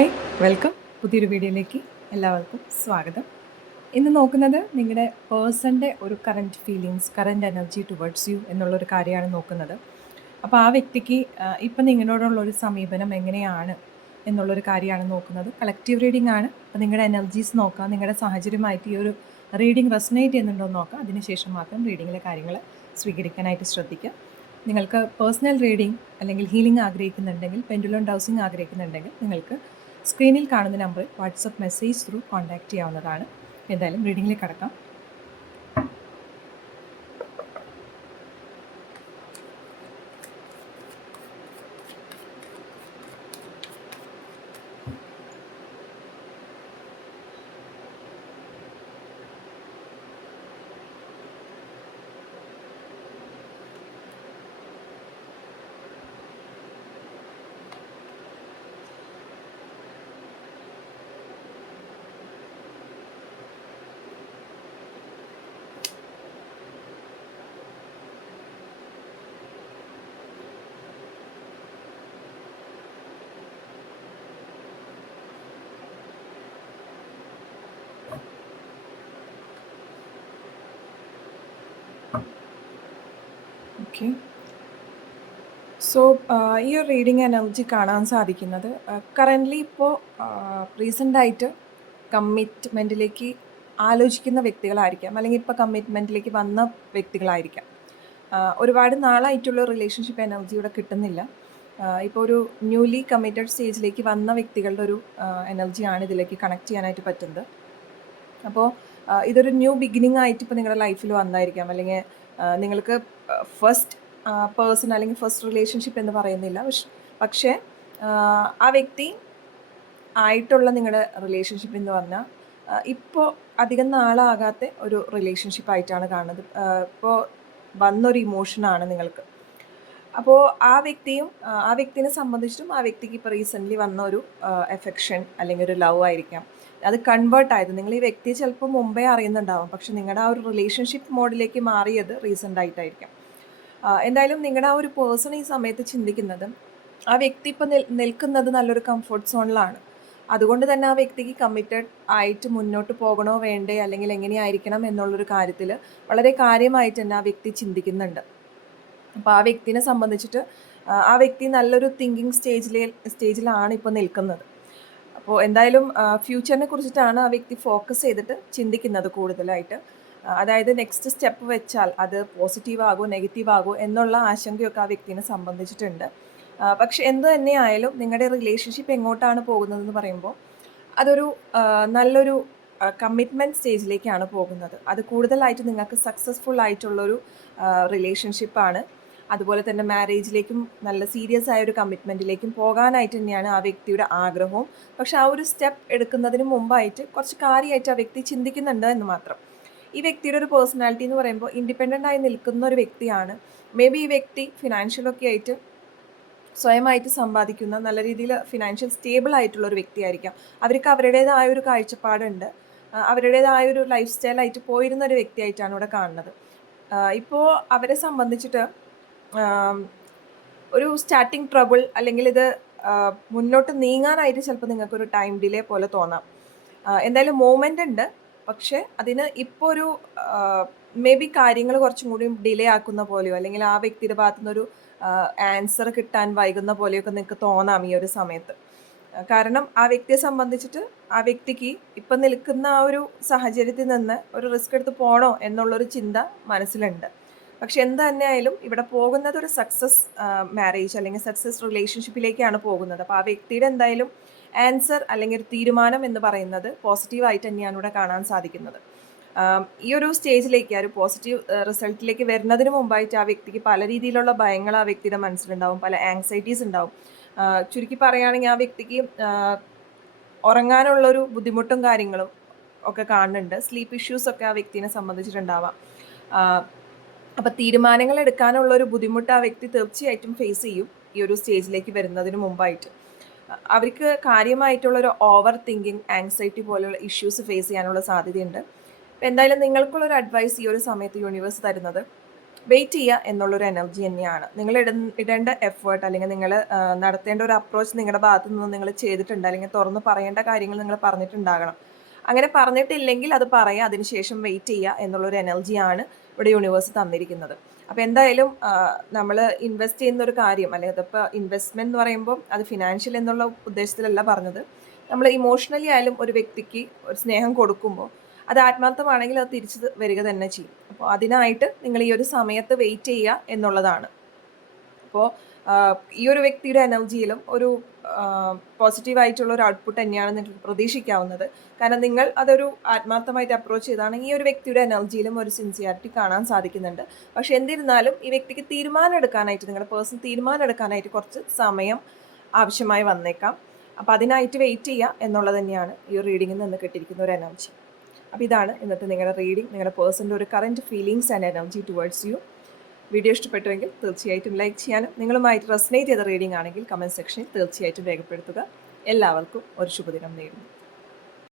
Hi, welcome. പുതിയൊരു വീഡിയോയിലേക്ക് എല്ലാവർക്കും സ്വാഗതം. ഇന്ന് നോക്കുന്നത് നിങ്ങളുടെ പേഴ്സൻ്റെ ഒരു current feelings, current energy towards U എന്നുള്ളൊരു കാര്യമാണ് നോക്കുന്നത്. അപ്പോൾ ആ വ്യക്തിക്ക് ഇപ്പം നിങ്ങളോടുള്ളൊരു സമീപനം എങ്ങനെയാണ് എന്നുള്ളൊരു കാര്യമാണ് നോക്കുന്നത്. കളക്റ്റീവ് റീഡിംഗ് ആണ്. അപ്പോൾ നിങ്ങളുടെ എനർജീസ് നോക്കാം, നിങ്ങളുടെ സാഹചര്യമായിട്ട് ഈ ഒരു റീഡിംഗ് റെസൊനേറ്റ് ചെയ്യുന്നുണ്ടോ എന്ന് നോക്കാം. അതിനുശേഷം മാത്രം റീഡിങ്ങിലെ കാര്യങ്ങൾ സ്വീകരിക്കാനായിട്ട് ശ്രദ്ധിക്കുക. നിങ്ങൾക്ക് പേഴ്സണൽ റീഡിംഗ് അല്ലെങ്കിൽ ഹീലിംഗ് ആഗ്രഹിക്കുന്നുണ്ടെങ്കിൽ, പെൻഡുലം ഡൗസിങ് ആഗ്രഹിക്കുന്നുണ്ടെങ്കിൽ നിങ്ങൾക്ക് സ്ക്രീനിൽ കാണുന്ന നമ്പറിൽ വാട്സപ്പ് മെസ്സേജ് ത്രൂ കോൺടാക്റ്റ് ചെയ്യാവുന്നതാണ്. എന്തായാലും റീഡിങ്ങിലേക്ക് കടക്കാം. ഓക്കെ, സോ ഈ ഒരു റീഡിങ് എനർജി കാണാൻ സാധിക്കുന്നത് കറൻ്റ്ലി ഇപ്പോൾ റീസെൻ്റായിട്ട് കമ്മിറ്റ്മെൻറ്റിലേക്ക് ആലോചിക്കുന്ന വ്യക്തികളായിരിക്കാം, അല്ലെങ്കിൽ ഇപ്പോൾ കമ്മിറ്റ്മെൻറ്റിലേക്ക് വന്ന വ്യക്തികളായിരിക്കാം. ഒരുപാട് നാളായിട്ടുള്ള റിലേഷൻഷിപ്പ് എനർജി ഇവിടെ കിട്ടുന്നില്ല. ഇപ്പോൾ ഒരു ന്യൂലി കമ്മിറ്റഡ് സ്റ്റേജിലേക്ക് വന്ന വ്യക്തികളുടെ ഒരു എനർജിയാണ് ഇതിലേക്ക് കണക്ട് ചെയ്യാനായിട്ട് പറ്റുന്നത്. അപ്പോൾ ഇതൊരു ന്യൂ ബിഗിനിങ് ആയിട്ട് ഇപ്പോൾ നിങ്ങളുടെ ലൈഫിൽ വന്നായിരിക്കാം, അല്ലെങ്കിൽ നിങ്ങൾക്ക് ഫസ്റ്റ് പേഴ്സൺ അല്ലെങ്കിൽ ഫസ്റ്റ് റിലേഷൻഷിപ്പ് എന്ന് പറയുന്നില്ല, പക്ഷേ ആ വ്യക്തി ആയിട്ടുള്ള നിങ്ങളുടെ റിലേഷൻഷിപ്പ് എന്ന് പറഞ്ഞാൽ ഇപ്പോൾ അധികം നാളാകാത്ത ഒരു റിലേഷൻഷിപ്പായിട്ടാണ് കാണുന്നത്. ഇപ്പോൾ വന്നൊരു ഇമോഷനാണ് നിങ്ങൾക്ക്. അപ്പോൾ ആ വ്യക്തിനെ സംബന്ധിച്ചിട്ടും ആ വ്യക്തിക്ക് ഇപ്പോൾ റീസെൻ്റ്ലി വന്ന ഒരു എഫെക്ഷൻ അല്ലെങ്കിൽ ഒരു ലവ് ആയിരിക്കാം. അത് കൺവേർട്ട് ആയത്. നിങ്ങൾ ഈ വ്യക്തിയെ ചിലപ്പോൾ മുമ്പേ അറിയുന്നുണ്ടാവും, പക്ഷെ നിങ്ങളുടെ ആ ഒരു റിലേഷൻഷിപ്പ് മോഡിലേക്ക് മാറിയത് റീസെൻ്റ് ആയിട്ടായിരിക്കാം. എന്തായാലും നിങ്ങളുടെ ആ ഒരു പേഴ്സൺ ഈ സമയത്ത് ചിന്തിക്കുന്നത്, ആ വ്യക്തി ഇപ്പോൾ നിൽക്കുന്നത് നല്ലൊരു കംഫർട്ട് സോണിലാണ്. അതുകൊണ്ട് തന്നെ ആ വ്യക്തിക്ക് കമ്മിറ്റഡ് ആയിട്ട് മുന്നോട്ട് പോകണോ വേണ്ടേ, അല്ലെങ്കിൽ എങ്ങനെയായിരിക്കണം എന്നുള്ളൊരു കാര്യത്തിൽ വളരെ കാര്യമായിട്ട് തന്നെ ആ വ്യക്തി ചിന്തിക്കുന്നുണ്ട്. അപ്പോൾ ആ വ്യക്തിനെ സംബന്ധിച്ചിട്ട് ആ വ്യക്തി നല്ലൊരു തിങ്കിങ് സ്റ്റേജിലാണ് ഇപ്പോൾ നിൽക്കുന്നത്. അപ്പോൾ എന്തായാലും ഫ്യൂച്ചറിനെ കുറിച്ചിട്ടാണ് ആ വ്യക്തി ഫോക്കസ് ചെയ്തിട്ട് ചിന്തിക്കുന്നത് കൂടുതലായിട്ട്. അതായത് നെക്സ്റ്റ് സ്റ്റെപ്പ് വെച്ചാൽ അത് പോസിറ്റീവ് ആകുമോ നെഗറ്റീവ് ആകുമോ എന്നുള്ള ആശങ്കയൊക്കെ ആ വ്യക്തിനെ സംബന്ധിച്ചിട്ടുണ്ട്. പക്ഷെ എന്ത് തന്നെയായാലും നിങ്ങളുടെ റിലേഷൻഷിപ്പ് എങ്ങോട്ടാണ് പോകുന്നതെന്ന് പറയുമ്പോൾ അതൊരു നല്ലൊരു കമ്മിറ്റ്മെൻറ്റ് സ്റ്റേജിലേക്കാണ് പോകുന്നത്. അത് കൂടുതലായിട്ട് നിങ്ങൾക്ക് സക്സസ്ഫുൾ ആയിട്ടുള്ളൊരു റിലേഷൻഷിപ്പാണ്. അതുപോലെ തന്നെ മാരേജിലേക്കും നല്ല സീരിയസ് ആയ ഒരു കമ്മിറ്റ്മെൻറ്റിലേക്കും പോകാനായിട്ട് തന്നെയാണ് ആ വ്യക്തിയുടെ ആഗ്രഹവും. പക്ഷെ ആ ഒരു സ്റ്റെപ്പ് എടുക്കുന്നതിന് മുമ്പായിട്ട് കുറച്ച് കാര്യമായിട്ട് ആ വ്യക്തി ചിന്തിക്കുന്നുണ്ട് എന്ന് മാത്രം. ഈ വ്യക്തിയുടെ ഒരു പേഴ്സണാലിറ്റി എന്ന് പറയുമ്പോൾ ഇൻഡിപെൻഡൻ്റ് ആയി നിൽക്കുന്ന ഒരു വ്യക്തിയാണ്. മേ ബി ഈ വ്യക്തി ഫിനാൻഷ്യലൊക്കെ ആയിട്ട് സ്വയമായിട്ട് സമ്പാദിക്കുന്ന, നല്ല രീതിയിൽ ഫിനാൻഷ്യൽ സ്റ്റേബിൾ ആയിട്ടുള്ള ഒരു വ്യക്തിയായിരിക്കാം. അവർക്ക് അവരുടേതായ ഒരു കാഴ്ചപ്പാടുണ്ട്, അവരുടേതായ ഒരു ലൈഫ് സ്റ്റൈലായിട്ട് പോയിരുന്ന ഒരു വ്യക്തിയായിട്ടാണ് ഇവിടെ കാണുന്നത്. ഇപ്പോൾ അവരെ സംബന്ധിച്ചിട്ട് ഒരു സ്റ്റാർട്ടിങ് ട്രബിൾ, അല്ലെങ്കിൽ ഇത് മുന്നോട്ട് നീങ്ങാനായിട്ട് ചിലപ്പോൾ നിങ്ങൾക്കൊരു ടൈം ഡിലേ പോലെ തോന്നാം. എന്തായാലും മൂവ്മെൻ്റ് ഉണ്ട്, പക്ഷേ അതിന് ഇപ്പോൾ ഒരു മേ ബി കാര്യങ്ങൾ കുറച്ചും കൂടി ഡിലേ ആക്കുന്ന പോലെയോ, അല്ലെങ്കിൽ ആ വ്യക്തിയുടെ ഭാഗത്തു നിന്നൊരു ആൻസർ കിട്ടാൻ വൈകുന്ന പോലെയൊക്കെ നിങ്ങൾക്ക് തോന്നാം ഈ ഒരു സമയത്ത്. കാരണം ആ വ്യക്തിയെ സംബന്ധിച്ചിട്ട് ആ വ്യക്തിക്ക് ഇപ്പം നിൽക്കുന്ന ആ ഒരു സാഹചര്യത്തിൽ നിന്ന് ഒരു റിസ്ക് എടുത്ത് പോകണോ എന്നുള്ളൊരു ചിന്ത മനസ്സിലുണ്ട്. പക്ഷെ എന്ത് തന്നെയായാലും ഇവിടെ പോകുന്നത് ഒരു സക്സസ് മാരേജ് അല്ലെങ്കിൽ സക്സസ് റിലേഷൻഷിപ്പിലേക്കാണ് പോകുന്നത്. അപ്പോൾ ആ വ്യക്തിയുടെ എന്തായാലും ആൻസർ അല്ലെങ്കിൽ ഒരു തീരുമാനം എന്ന് പറയുന്നത് പോസിറ്റീവായിട്ട് തന്നെയാണ് ഇവിടെ കാണാൻ സാധിക്കുന്നത്. ഈ ഒരു സ്റ്റേജിലേക്ക്, ആ ഒരു പോസിറ്റീവ് റിസൾട്ടിലേക്ക് വരുന്നതിന് മുമ്പായിട്ട് ആ വ്യക്തിക്ക് പല രീതിയിലുള്ള ഭയങ്ങൾ ആ വ്യക്തിയുടെ മനസ്സിലുണ്ടാവും, പല ആങ്സൈറ്റീസ് ഉണ്ടാവും. ചുരുക്കി പറയുകയാണെങ്കിൽ ആ വ്യക്തിക്ക് ഉറങ്ങാനുള്ളൊരു ബുദ്ധിമുട്ടും കാര്യങ്ങളും ഒക്കെ കാണുന്നുണ്ട്. സ്ലീപ്പ് ഇഷ്യൂസൊക്കെ ആ വ്യക്തിനെ സംബന്ധിച്ചിട്ടുണ്ടാവാം. അപ്പോൾ തീരുമാനങ്ങൾ എടുക്കാനുള്ളൊരു ബുദ്ധിമുട്ട് ആ വ്യക്തി തീർച്ചയായിട്ടും ഫേസ് ചെയ്യും ഈ ഒരു സ്റ്റേജിലേക്ക് വരുന്നതിന് മുമ്പായിട്ട്. അവർക്ക് കാര്യമായിട്ടുള്ളൊരു ഓവർ തിങ്കിങ്, ആങ്സൈറ്റി പോലെയുള്ള ഇഷ്യൂസ് ഫേസ് ചെയ്യാനുള്ള സാധ്യതയുണ്ട്. അപ്പോൾ എന്തായാലും നിങ്ങൾക്കുള്ളൊരു അഡ്വൈസ് ഈ ഒരു സമയത്ത് യൂണിവേഴ്സ് തരുന്നത്, വെയിറ്റ് ചെയ്യുക എന്നുള്ളൊരു എനർജി തന്നെയാണ്. നിങ്ങൾ ഇടേണ്ട എഫേർട്ട് അല്ലെങ്കിൽ നിങ്ങൾ നടത്തേണ്ട ഒരു അപ്രോച്ച് നിങ്ങളുടെ ഭാഗത്തു നിന്ന് നിങ്ങൾ ചെയ്തിട്ടുണ്ട്, അല്ലെങ്കിൽ തുറന്ന് പറയേണ്ട കാര്യങ്ങൾ നിങ്ങൾ പറഞ്ഞിട്ടുണ്ടാകണം. അങ്ങനെ പറഞ്ഞിട്ടില്ലെങ്കിൽ അത് പറയുക, അതിനുശേഷം വെയിറ്റ് ചെയ്യുക എന്നുള്ളൊരു എനർജിയാണ് ഇവിടെ യൂണിവേഴ്സ് തന്നിരിക്കുന്നത്. അപ്പോൾ എന്തായാലും നമ്മൾ ഇൻവെസ്റ്റ് ചെയ്യുന്ന ഒരു കാര്യം, അല്ലെങ്കിൽ അതിപ്പോൾ ഇൻവെസ്റ്റ്മെൻറ്റ് എന്ന് പറയുമ്പോൾ അത് ഫിനാൻഷ്യൽ എന്നുള്ള ഉദ്ദേശത്തിലല്ല പറഞ്ഞത്. നമ്മൾ ഇമോഷണലി ആയാലും ഒരു വ്യക്തിക്ക് ഒരു സ്നേഹം കൊടുക്കുമ്പോൾ അത് ആത്മാർത്ഥമാണെങ്കിൽ അത് തിരിച്ച് വരിക തന്നെ ചെയ്യും. അപ്പോൾ അതിനായിട്ട് നിങ്ങൾ ഈ ഒരു സമയത്ത് വെയിറ്റ് ചെയ്യുക എന്നുള്ളതാണ്. അപ്പോൾ ഈ ഒരു വ്യക്തിയുടെ എനർജിയിലും ഒരു പോസിറ്റീവായിട്ടുള്ള ഒരു ഔട്ട്പുട്ട് തന്നെയാണ് നിങ്ങൾക്ക് പ്രതീക്ഷിക്കാവുന്നത്. കാരണം നിങ്ങൾ അതൊരു ആത്മാർത്ഥമായിട്ട് അപ്രോച്ച് ചെയ്താണെങ്കിൽ ഈ ഒരു വ്യക്തിയുടെ എനർജിയിലും ഒരു സിൻസിയാരിറ്റി കാണാൻ സാധിക്കുന്നുണ്ട്. പക്ഷെ എന്നിരുന്നാലും ഈ വ്യക്തിക്ക് തീരുമാനം എടുക്കാനായിട്ട്, നിങ്ങളുടെ പേഴ്സൺ തീരുമാനം എടുക്കാനായിട്ട് കുറച്ച് സമയം ആവശ്യമായി വന്നേക്കാം. അപ്പോൾ അതിനായിട്ട് വെയിറ്റ് ചെയ്യുക എന്നുള്ളത് തന്നെയാണ് ഈ ഒരു റീഡിങ്ങിൽ നിന്ന് കിട്ടിയിരിക്കുന്ന ഒരു എനർജി. അപ്പോൾ ഇതാണ് ഇന്നത്തെ നിങ്ങളുടെ റീഡിംഗ്, നിങ്ങളുടെ പേഴ്സൻ്റെ ഒരു current feelings and energy towards you. Video ഇഷ്ടപ്പെട്ടുവെങ്കിൽ തീർച്ചയായിട്ടും ലൈക്ക് ചെയ്യാനും, നിങ്ങളുമായിട്ട് റെസനേറ്റ് ചെയ്ത റീഡിംഗ് ആണെങ്കിൽ കമൻറ്റ് സെക്ഷനിൽ തീർച്ചയായിട്ടും രേഖപ്പെടുത്തുക. എല്ലാവർക്കും ഒരു ശുഭദിനം നേരുന്നു.